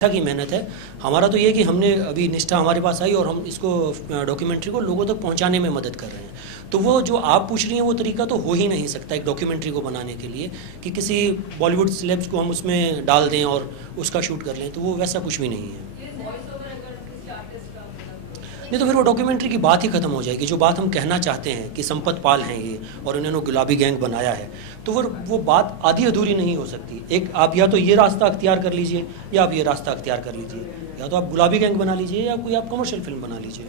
की मेहनत है। हमारा तो ये कि हमने अभी निष्ठा हमारे पास आई और हम इसको डॉक्यूमेंट्री को लोगों तक पहुंचाने में मदद कर रहे हैं। तो वो जो आप पूछ रही हैं वो तरीका तो हो ही नहीं सकता एक डॉक्यूमेंट्री को बनाने के लिए कि किसी बॉलीवुड सेलेब्स को हम उसमें डाल दें और उसका शूट कर लें, तो वो वैसा कुछ भी नहीं है। नहीं तो फिर वो डॉक्यूमेंट्री की बात ही खत्म हो जाएगी। जो बात हम कहना चाहते हैं कि संपत पाल हैं ये और इन्होंने गुलाबी गैंग बनाया है, तो फिर वो बात आधी अधूरी नहीं हो सकती। एक आप या तो ये रास्ता अख्तियार कर लीजिए या आप ये रास्ता अख्तियार कर लीजिए, या तो आप गुलाबी गैंग बना लीजिए या कोई आप कमर्शियल फिल्म बना लीजिए।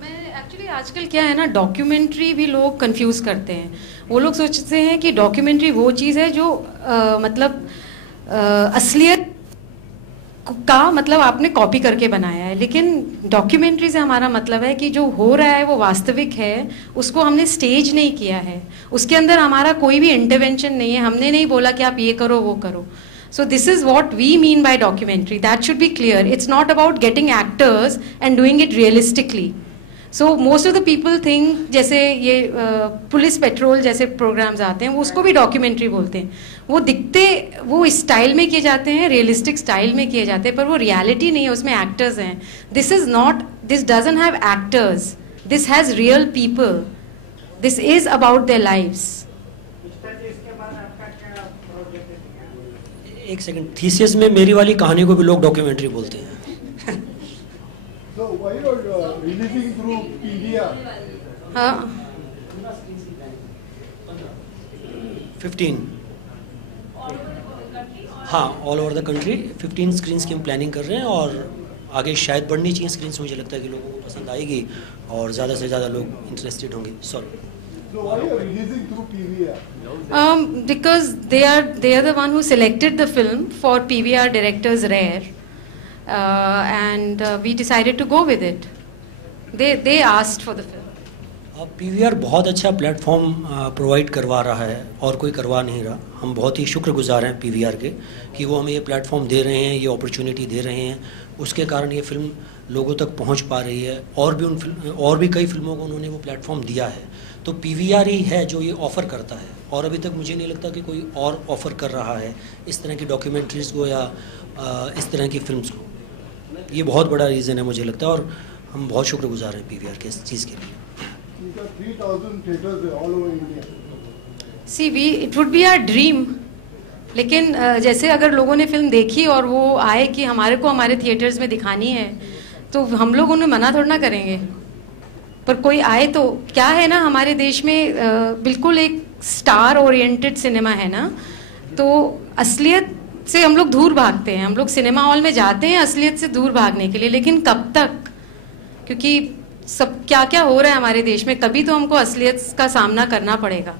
मैं एक्चुअली आजकल क्या है ना, डॉक्यूमेंट्री भी लोग कंफ्यूज करते हैं। वो लोग सोचते हैं कि डॉक्यूमेंट्री वो चीज़ है जो असलियत का मतलब आपने कॉपी करके बनाया है, लेकिन डॉक्यूमेंट्री से हमारा मतलब है कि जो हो रहा है वो वास्तविक है, उसको हमने स्टेज नहीं किया है, उसके अंदर हमारा कोई भी इंटरवेंशन नहीं है, हमने नहीं बोला कि आप ये करो वो करो। So this is what we mean by documentary. That should be clear. It's not about getting actors and doing it realistically. So most of the people think जैसे ये पुलिस पेट्रोल जैसे प्रोग्राम्स आते हैं वो उसको भी डॉक्यूमेंट्री बोलते हैं। वो दिखते वो स्टाइल में किए जाते हैं, रियलिस्टिक स्टाइल में किए जाते हैं, पर वो रियलिटी नहीं है, उसमें एक्टर्स हैं। This is not, this doesn't have actors, this has real people, this is about their lives. एक सेकंड, थीसिस में मेरी वाली कहानी को भी लोग डॉक्यूमेंट्री बोलते हैं। So why you are releasing through PVR? 15 हाँ, all over the country 15 screens की हम प्लानिंग कर रहे हैं और आगे शायद बढ़नी चाहिए स्क्रीन्स। मुझे लगता है कि लोगों को पसंद आएगी और ज़्यादा से ज़्यादा लोग इंटरेस्टेड होंगे। Sorry. So why you are releasing through PVR? Because they are the one who selected the film for PVR Directors Rare, and we decided to go with it. They asked for the film. अब PVR बहुत अच्छा platform provide करवा रहा है और कोई करवा नहीं रहा। हम बहुत ही शुक्रगुजार हैं PVR के कि वो हमें ये प्लेटफॉर्म दे रहे हैं, ये अपॉर्चुनिटी दे रहे हैं। उसके कारण ये फिल्म लोगों तक पहुंच पा रही है और भी कई फिल्मों को उन्होंने वो प्लेटफॉर्म दिया है। तो PVR ही है जो ये ऑफ़र करता है और अभी तक मुझे नहीं लगता कि कोई और ऑफ़र कर रहा है इस तरह की डॉक्यूमेंट्रीज़ को या इस तरह की फिल्म्स को। ये बहुत बड़ा रीज़न है मुझे लगता है और हम बहुत शुक्रगुजार हैं PVR के इस चीज़ के लिए। 3,000 theaters all over India. See, it would be our dream. लेकिन जैसे अगर लोगों ने फिल्म देखी और वो आए कि हमारे को हमारे थिएटर्स में दिखानी है, तो हम लोग उन्हें मना थोड़ा ना करेंगे। पर कोई आए तो क्या है ना, हमारे देश में बिल्कुल एक स्टार ओरिएंटेड सिनेमा है ना, तो असलियत से हम लोग दूर भागते हैं। हम लोग सिनेमा हॉल में जाते हैं असलियत से दूर भागने के लिए, लेकिन कब तक? क्योंकि सब क्या क्या हो रहा है हमारे देश में, कभी तो हमको असलियत का सामना करना पड़ेगा।